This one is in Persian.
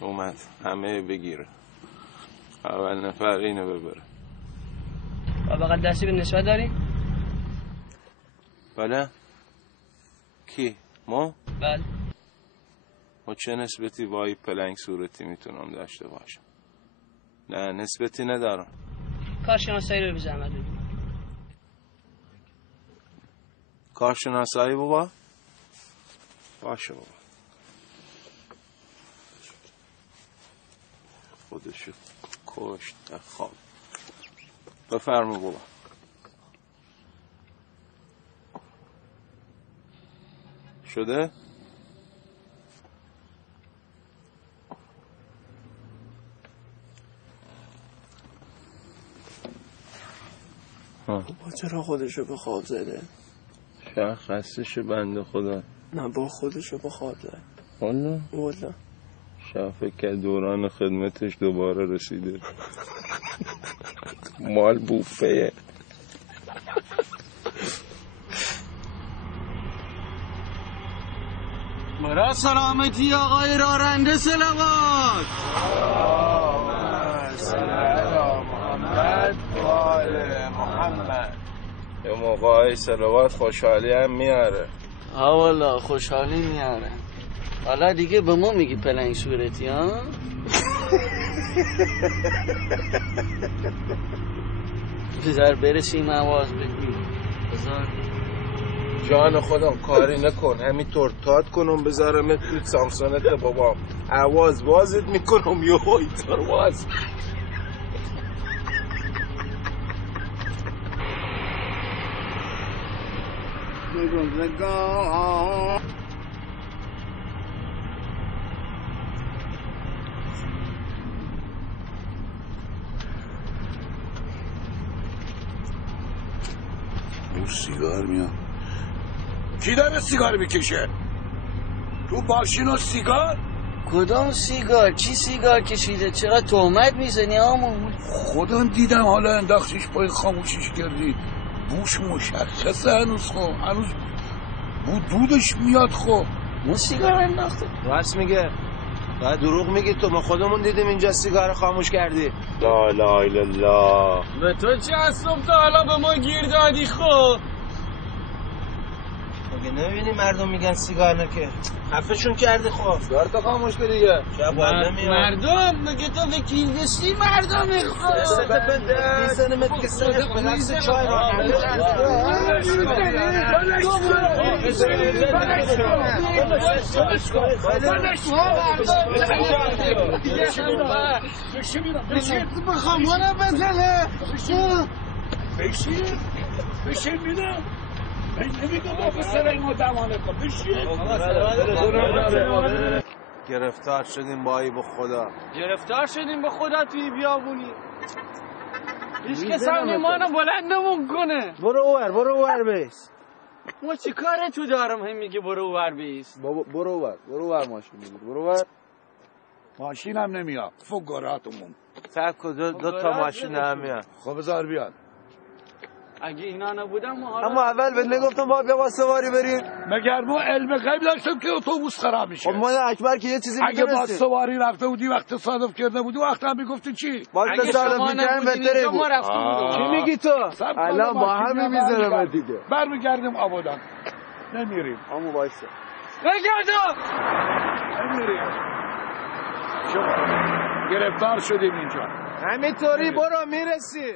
اومد همه بگیره. اول نفر اینو ببره. و بقید دستی به نسبت داری؟ بله؟ کی؟ ما؟ بله. ما چه نسبتی با این پلنگ صورتی میتونم داشته باشم؟ نه نسبتی ندارم. کارشناسایی رو به زحمت بگیر. کارشناسایی بابا؟ باشه بابا. خودشو کشت. خواب بفرما بابا. شده؟ بابا چرا خودشو به خواب زده؟ شاید خستش بنده خدا. نه با خودشو به خواب زده. والا شاید فکر کرد دوران خدمتش دوباره رسیده. مال بوفه. برا سلامتی آقای راننده صلوات. سلام محمد و آل محمد. یه موقعی صلوات خوشحالی هم میاره. ها والا خوشحالی میاره. حالا دیگه به ما میگی پلنگ صورتی ها؟ بذار برسیم آواز بگیم. بذار جان خودم کاری نکن، همینطور تات کنم بذارم تو سامسونت بابام. آواز بازت میکنم یهو اینطور واز. او سیگار میاد. کی داره سیگار میکشه؟ تو ماشین و سیگار؟ کدام سیگار؟ چی سیگار کشیده؟ چرا تهمت میزنی آمون؟ خودم دیدم حالا انداختیش پای خاموشیش کردی. بوش مشخصه هنوز هنوز دودش میاد ما سیگار انداخته. راست میگه. باید دروغ میگی تو، ما خودمون دیدیم اینجا سیگار خاموش کردی. لا اله الا الله. به تو چه اصلا تا حالا به ما گیر دادی خب؟ مگه نمیبینی مردم میگن سیگار نکه؟ خفشون کردی خب. سیگار تا خاموش که دیگه. مردم مگه تو وکیل نیستی مردم خب. دستت بده. میزنمت که سرت به نفس چای بشیر بخوام منو بزنه. بشیر میدم. من نمیدونم افسر این آدمانه کن. بشیر. گرفتار شدیم با ای به خدا. گرفتار شدیم به خدا توی بیابونی. هیچ که سهمانو بلندمون کنه. برو اوور بیس. ما چی کاره تو دارم هم میگه برو اوور بیس. بابا برو اوور ماشین میگیر. برو اوور. ماشینم نمیاد. فقراتمون. صاحب دو تا ماشین هم میاد. خب بذار بیاد. اگه اینا نبودم ما اما اول بهت نگفتم با سواری بریم. مگر ما علم غیب داشتیم که اتوبوس خراب میشه. خب ما اکبر که یه چیزی اگه با سواری رفته بودی وقت تصادف کرده بودی وقت هم میگفتی چی؟ اگه شما نبودین ما رفتیم. چی میگی تو؟ الان با همین میذارم دیگه. برمیگردیم آبادان. نمیریم. امو وایسا. بگردم. نمیریم. شما گرفتار شدیم اینجا. همینطوری برو میرسی.